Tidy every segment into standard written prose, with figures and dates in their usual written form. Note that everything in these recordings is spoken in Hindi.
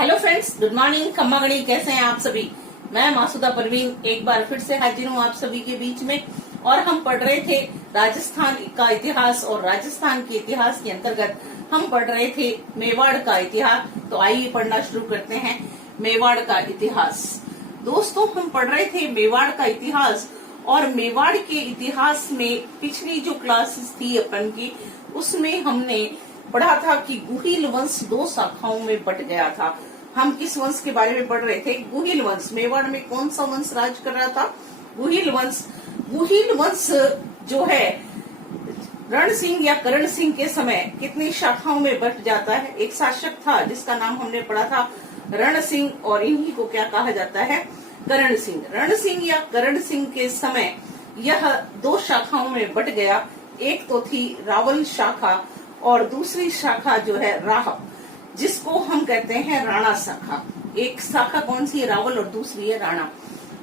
Hello friends, good morning. खम्मा गणी, कैसे हैं आप सभी। मैं मासूदा परवीन एक बार फिर से हाजिर हूँ आप सभी के बीच में। और हम पढ़ रहे थे राजस्थान का इतिहास, और राजस्थान के इतिहास के अंतर्गत हम पढ़ रहे थे मेवाड़ का इतिहास। तो आइए पढ़ना शुरू करते हैं मेवाड़ का इतिहास। दोस्तों, हम पढ़ रहे थे मेवाड़ का इतिहास, और मेवाड़ के इतिहास में पिछली जो क्लासेस थी अपन की, उसमें हमने पढ़ा था कि गुहिल वंश दो शाखाओं में बट गया था। हम किस वंश के बारे में पढ़ रहे थे? गुहिल वंश। मेवाड़ में कौन सा वंश राज कर रहा था? गुहिल वंश। गुहिल वंश जो है रण सिंह या करण सिंह के समय कितनी शाखाओं में बट जाता है? एक शासक था जिसका नाम हमने पढ़ा था रण सिंह, और इन्हीं को क्या कहा जाता है? करण सिंह। रण सिंह या करण सिंह के समय यह दो शाखाओं में बट गया। एक तो थी रावल शाखा, और दूसरी शाखा जो है राहब, जिसको हम कहते हैं राणा शाखा। एक शाखा कौन सी है? रावल, और दूसरी है राणा।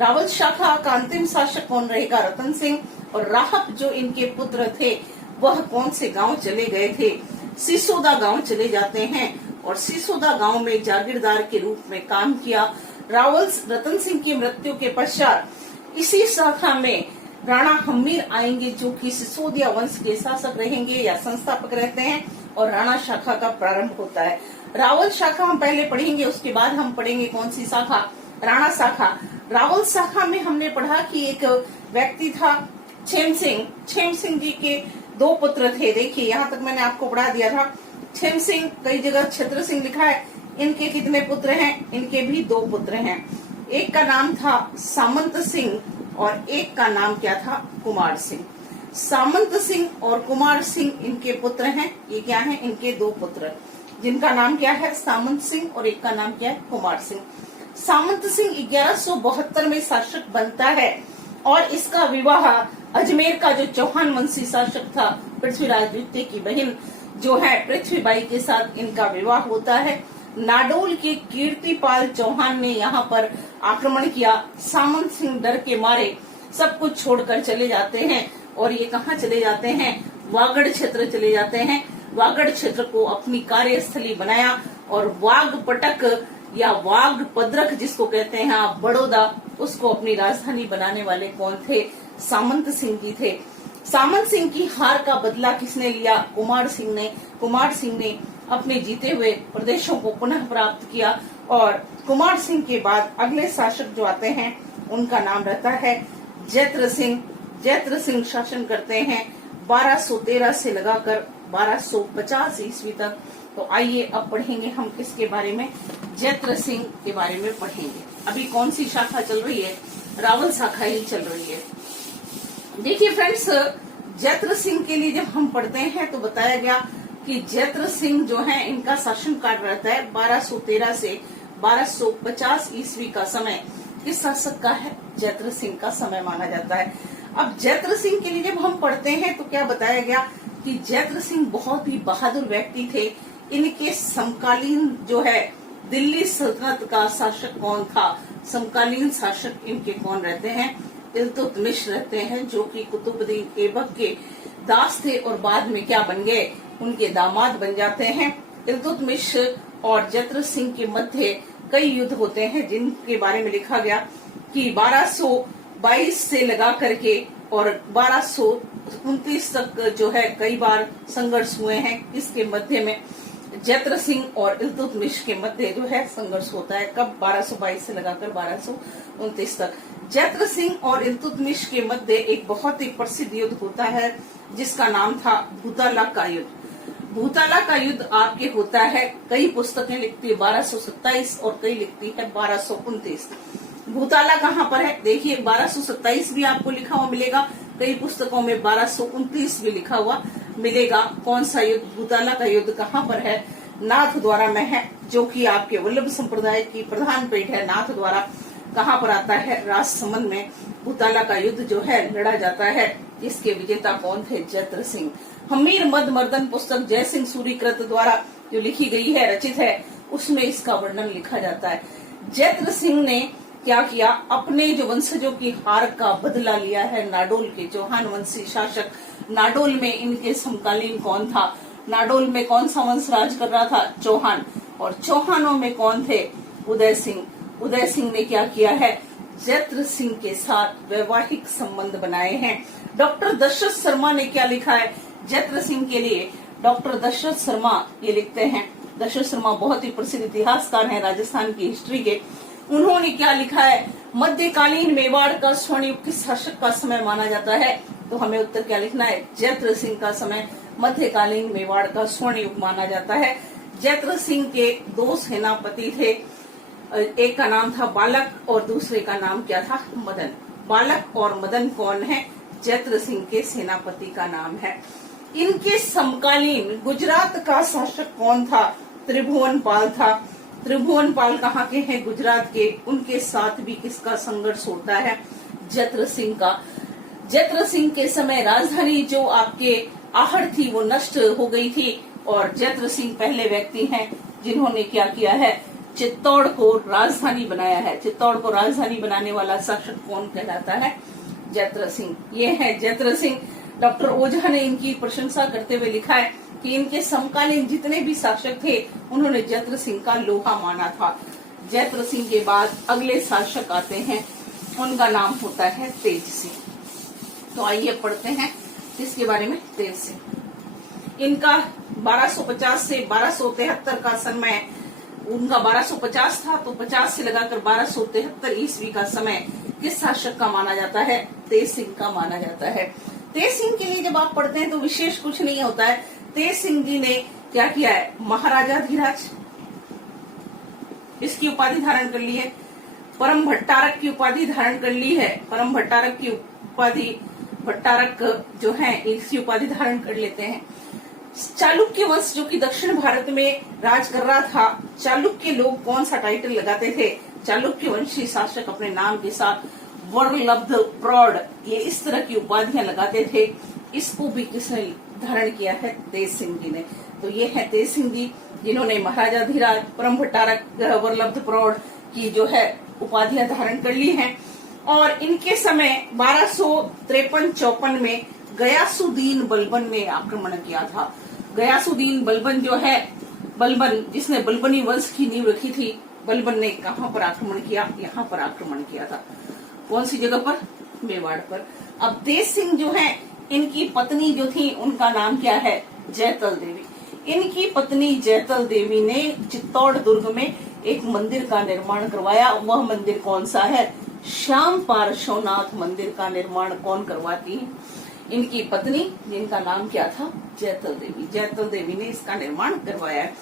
रावल शाखा का अंतिम शासक कौन रहेगा? रतन सिंह। और राहब जो इनके पुत्र थे, वह कौन से गांव चले गए थे? सिसोदा गांव चले जाते हैं, और सिसोदा गांव में जागीरदार के रूप में काम किया। रावल रतन सिंह की मृत्यु के पश्चात इसी शाखा में राणा हम्मीर आएंगे, जो कि सिसोदिया वंश के शासक रहेंगे या संस्थापक रहते हैं, और राणा शाखा का प्रारंभ होता है। रावल शाखा हम पहले पढ़ेंगे, उसके बाद हम पढ़ेंगे कौन सी शाखा? राणा शाखा। रावल शाखा में हमने पढ़ा कि एक व्यक्ति था छेम सिंह। छेम सिंह जी के दो पुत्र थे। देखिए, यहाँ तक मैंने आपको पढ़ा दिया था। छेम सिंह, कई जगह छत्र सिंह लिखा है। इनके कितने पुत्र हैं? इनके भी दो पुत्र हैं। एक का नाम था सामंत सिंह, और एक का नाम क्या था? कुमार सिंह। सामंत सिंह और कुमार सिंह इनके पुत्र हैं। ये क्या हैं? इनके दो पुत्र, जिनका नाम क्या है? सामंत सिंह, और एक का नाम क्या है? कुमार सिंह। सामंत सिंह 1172 में शासक बनता है, और इसका विवाह अजमेर का जो चौहान वंशी शासक था पृथ्वीराज द्वितीय की बहन जो है पृथ्वीबाई के साथ इनका विवाह होता है। नाडोल के कीर्तिपाल चौहान ने यहाँ पर आक्रमण किया। सामंत सिंह डर के मारे सब कुछ छोड़कर चले जाते हैं, और ये कहाँ चले जाते हैं? वागड़ क्षेत्र चले जाते हैं। वागड़ क्षेत्र को अपनी कार्यस्थली बनाया, और वागपटक या वागपद्रक जिसको कहते हैं आप, बड़ौदा, उसको अपनी राजधानी बनाने वाले कौन थे? सामंत सिंह जी थे। सामंत सिंह की हार का बदला किसने लिया? कुमार सिंह ने। कुमार सिंह ने अपने जीते हुए प्रदेशों को पुनः प्राप्त किया, और कुमार सिंह के बाद अगले शासक जो आते हैं उनका नाम रहता है जैत्र सिंह। जैत्र सिंह शासन करते हैं 1213 से लगाकर 1250 ईस्वी तक। तो आइए अब पढ़ेंगे हम किसके बारे में? जैत्र सिंह के बारे में पढ़ेंगे। अभी कौन सी शाखा चल रही है? रावल शाखा ही चल रही है। देखिए फ्रेंड्स, जैत्र सिंह के लिए जब हम पढ़ते हैं तो बताया गया कि जैत्र सिंह जो है, इनका शासन काल रहता है 1213 से 1250 ईस्वी का समय किस शासक का है? जैत्र सिंह का समय माना जाता है। अब जैत्र सिंह के लिए जब हम पढ़ते हैं तो क्या बताया गया कि जैत्र सिंह बहुत ही बहादुर व्यक्ति थे। इनके समकालीन जो है दिल्ली सल्तनत का शासक कौन था? समकालीन शासक इनके कौन रहते हैं? इल्तुतमिश रहते हैं, जो कि कुतुबुद्दीन ऐबक के दास थे, और बाद में क्या बन गए? उनके दामाद बन जाते हैं। इल्तुतमिश और जैत्र सिंह के मध्य कई युद्ध होते हैं, जिनके बारे में लिखा गया कि 1222 से लगा करके और 1229 तक जो है कई बार संघर्ष हुए हैं। इसके मध्य में जैत्र सिंह और इल्तुतमिश के मध्य जो है संघर्ष होता है। कब? 1222 से लगाकर 1229 तक। जैत्र सिंह और इल्तुतमिश के मध्य एक बहुत ही प्रसिद्ध युद्ध होता है, जिसका नाम था भूताला का युद्ध। भूताला का युद्ध आपके होता है, कई पुस्तकें लिखती है 1227 और कई लिखती है 1229। भूताला कहाँ पर है? देखिए, 1227 भी आपको लिखा हुआ मिलेगा, कई पुस्तकों में 1229 भी लिखा हुआ मिलेगा। कौन सा युद्ध? भूताला का युद्ध कहाँ पर है? नाथ द्वारा में है, जो कि आपके वल्लभ संप्रदाय की प्रधान पीठ है। नाथ द्वारा कहाँ पर आता है? राजसमंद में भूताला का युद्ध जो है लड़ा जाता है। इसके विजेता कौन थे? जैत्र सिंह। हम्मीर मद मर्दन पुस्तक जय सिंह सूरीकृत द्वारा जो लिखी गई है, रचित है, उसमें इसका वर्णन लिखा जाता है। जैत्र सिंह ने क्या किया? अपने जो वंशजों की हार का बदला लिया है। नाडोल के चौहान वंशी शासक, नाडोल में इनके समकालीन कौन था? नाडोल में कौन सा वंश राज कर रहा था? चौहान। और चौहानों में कौन थे? उदय सिंह। उदय सिंह ने क्या किया है? जयद्रथ सिंह के साथ वैवाहिक संबंध बनाए हैं। डॉक्टर दशरथ शर्मा ने क्या लिखा है जयद्रथ सिंह के लिए? डॉक्टर दशरथ शर्मा ये लिखते हैं, दशरथ शर्मा बहुत ही प्रसिद्ध इतिहासकार हैं राजस्थान की हिस्ट्री के। उन्होंने क्या लिखा है? मध्यकालीन मेवाड़ का स्वर्ण युग किस शासक का समय माना जाता है? तो हमें उत्तर क्या लिखना है? जयद्रथ सिंह का समय मध्यकालीन मेवाड़ का स्वर्ण युग माना जाता है। जयद्रथ सिंह के दो सेनापति थे, एक का नाम था बालक और दूसरे का नाम क्या था? मदन। बालक और मदन कौन है? जयद्रथ सिंह के सेनापति का नाम है। इनके समकालीन गुजरात का शासक कौन था? त्रिभुवन पाल था। त्रिभुवन पाल कहाँ के हैं? गुजरात के। उनके साथ भी किसका संघर्ष होता है? जयद्रथ सिंह का। जयद्रथ सिंह के समय राजधानी जो आपके आहड़ थी वो नष्ट हो गई थी और जयद्रथ सिंह पहले व्यक्ति हैं जिन्होंने क्या किया है? चित्तौड़ को राजधानी बनाया है। चित्तौड़ को राजधानी बनाने वाला शासक कौन कहलाता है? जयद्रथ सिंह। ये है जयद्रथ सिंह। डॉक्टर ओझा ने इनकी प्रशंसा करते हुए लिखा है कि इनके समकालीन जितने भी शासक थे उन्होंने जयद्रथ सिंह का लोहा माना था। जयद्रथ सिंह के बाद अगले शासक आते हैं, उनका नाम होता है तेज सिंह। तो आइए पढ़ते हैं इसके बारे में। तेज सिंह इनका 1250 से 1273 का समय, उनका 1250 था तो 50 से लगाकर 1273 ईस्वी का समय किस शासक का माना जाता है? तेज सिंह का माना जाता है। तेज सिंह के लिए जब आप पढ़ते हैं तो विशेष कुछ नहीं होता है। तेज सिंह जी ने क्या किया है? महाराजा धीराज इसकी उपाधि धारण कर ली है। परम भट्टारक की उपाधि धारण कर ली है। परम भट्टारक की उपाधि, भट्टारक जो है इसकी उपाधि धारण कर लेते हैं। चालुक्य वंश जो कि दक्षिण भारत में राज कर रहा था, चालुक्य लोग कौन सा टाइटल लगाते थे? चालुक्य वंशी शासक अपने नाम के साथ वरलब्ध प्रौढ़, ये इस तरह की उपाधियां लगाते थे। इसको भी किसने धारण किया है? तेज सिंह जी ने। तो ये है तेज सिंह जी जिन्होंने महाराजा धीराज, परम भट्टारक, वरलब्ध प्रौढ़ की जो है उपाधियां धारण कर ली हैं। और इनके समय 1253-54 में गयासुद्दीन बलबन ने आक्रमण किया था। गयासुद्दीन बलबन जो है, बलबन जिसने बलबनी वंश की नींव रखी थी, बलबन ने कहाँ पर आक्रमण किया? यहाँ पर आक्रमण किया था। कौन सी जगह पर? मेवाड़ पर। अब तेज सिंह जो है, इनकी पत्नी जो थी उनका नाम क्या है? जयतल देवी। इनकी पत्नी जयतल देवी ने चित्तौड़ दुर्ग में एक मंदिर का निर्माण करवाया। वह मंदिर कौन सा है? श्याम पार्श्वनाथ मंदिर का निर्माण कौन करवाती है? इनकी पत्नी, जिनका नाम क्या था? जयतल देवी। जयतल देवी ने इसका निर्माण करवाया है।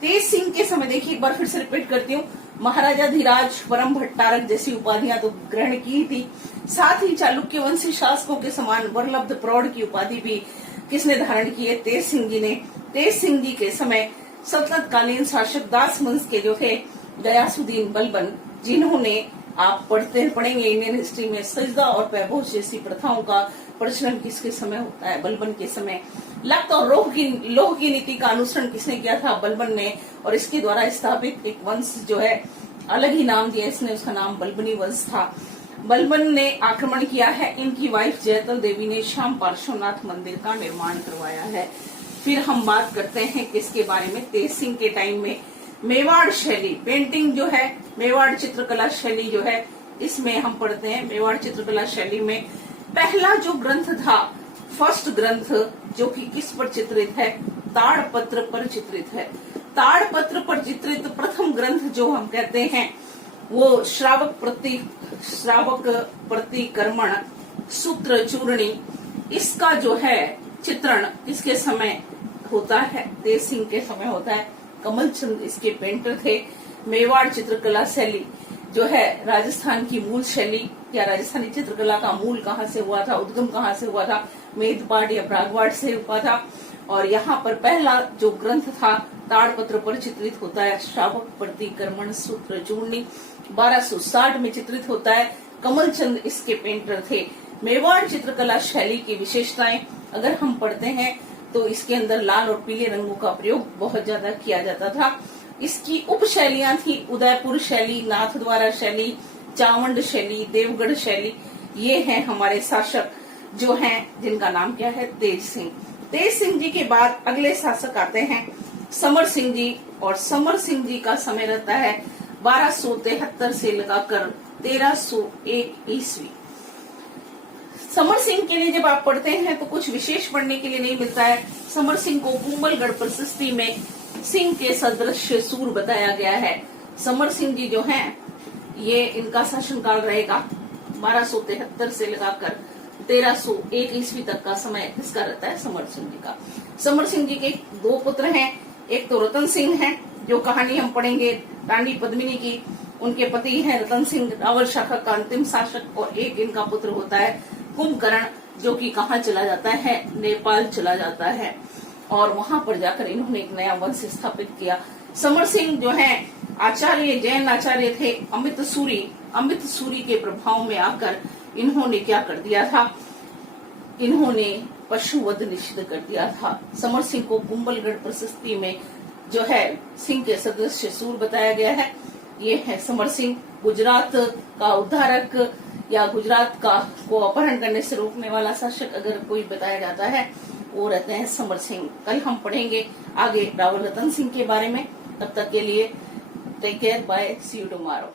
तेज सिंह के समय देखिए, एक बार फिर से रिपीट करती हूँ, महाराजा धीराज, परम भट्टारक जैसी उपाधियां तो ग्रहण की थी, साथ ही चालुक्य वंशी शासकों के समान वरलब्ध प्रौढ़ की उपाधि भी किसने धारण की है? तेज सिंह जी ने। तेज सिंह जी के समय सल्तनत कालीन शासक दास वंश के जो थे गयासुद्दीन बलबन, जिन्होंने आप पढ़ेंगे इंडियन हिस्ट्री में सजदा और पैबोज जैसी प्रथाओं का प्रचलन किसके समय होता है? बलबन के समय। लक्त और लोह की नीति का अनुसरण किसने किया था? बलबन ने। और इसके द्वारा स्थापित एक वंश जो है, अलग ही नाम दिया इसने, उसका नाम बलबनी वंश था। बलबन ने आक्रमण किया है। इनकी वाइफ जयतल देवी ने श्याम पार्श्वनाथ मंदिर का निर्माण करवाया है। फिर हम बात करते हैं किसके बारे में? तेज सिंह के टाइम में मेवाड़ शैली, पेंटिंग जो है, मेवाड़ चित्रकला शैली जो है, इसमें हम पढ़ते हैं मेवाड़ चित्रकला शैली में पहला जो ग्रंथ था, फर्स्ट ग्रंथ जो कि किस पर चित्रित है? ताड़पत्र पर चित्रित है। ताड़पत्र पर चित्रित प्रथम ग्रंथ जो हम कहते हैं वो श्रावक प्रतिक्रमण सूत्र चूर्णी, इसका जो है चित्रण किसके समय होता है? तेज सिंह के समय होता है। कमल चंद इसके पेंटर थे। मेवाड़ चित्रकला शैली जो है राजस्थान की मूल शैली, या राजस्थानी चित्रकला का मूल कहाँ से हुआ था, उद्गम कहाँ से हुआ था? मेदपाट या प्रागवाड़ से हुआ था। और यहाँ पर पहला जो ग्रंथ था ताड़पत्र पर चित्रित होता है श्रावक प्रतिक्रमण सूत्र चूर्णी, 1260 में चित्रित होता है। कमल चंद इसके पेंटर थे। मेवाड़ चित्रकला शैली की विशेषताएं अगर हम पढ़ते हैं तो इसके अंदर लाल और पीले रंगों का प्रयोग बहुत ज्यादा किया जाता था। इसकी उप शैलियां थी उदयपुर शैली, नाथद्वारा शैली, चावंड शैली, देवगढ़ शैली। ये हैं हमारे शासक जो हैं, जिनका नाम क्या है? तेज सिंह। तेज सिंह जी के बाद अगले शासक आते हैं समर सिंह जी, और समर सिंह जी का समय रहता है 1273 से लगाकर 1301 ईस्वी। समर सिंह के लिए जब आप पढ़ते हैं तो कुछ विशेष पढ़ने के लिए नहीं मिलता है। समर सिंह को कुंभलगढ़ प्रशस्ति में सिंह के सदृश सूर बताया गया है। समर सिंह जी जो हैं, ये इनका शासनकाल रहेगा 1273 से लगाकर 1301 ईस्वी तक का समय इसका रहता है समर सिंह जी का। समर सिंह जी के 2 पुत्र हैं, एक तो रतन सिंह है, जो कहानी हम पढ़ेंगे रानी पद्मिनी की, उनके पति हैं रतन सिंह, रावल शाखा का अंतिम शासक, और एक इनका पुत्र होता है कुंभकर्ण, जो कि कहाँ चला जाता है, नेपाल चला जाता है, और वहां पर जाकर इन्होंने एक नया वंश स्थापित किया। समर सिंह जो है आचार्य, जैन आचार्य थे। अमित सूरी के प्रभाव में आकर इन्होंने क्या कर दिया था, इन्होंने पशुवध निषिद्ध कर दिया था। समर सिंह को कुंभलगढ़ प्रशस्ति में जो है सिंह के सदस्य सूर बताया गया है। ये है समर सिंह। गुजरात का उद्धारक या गुजरात का को अपहरण करने से रोकने वाला शासक अगर कोई बताया जाता है, वो रहते हैं समर सिंह। कल हम पढ़ेंगे आगे रावल रतन सिंह के बारे में। तब तक के लिए take care, bye, see you tomorrow.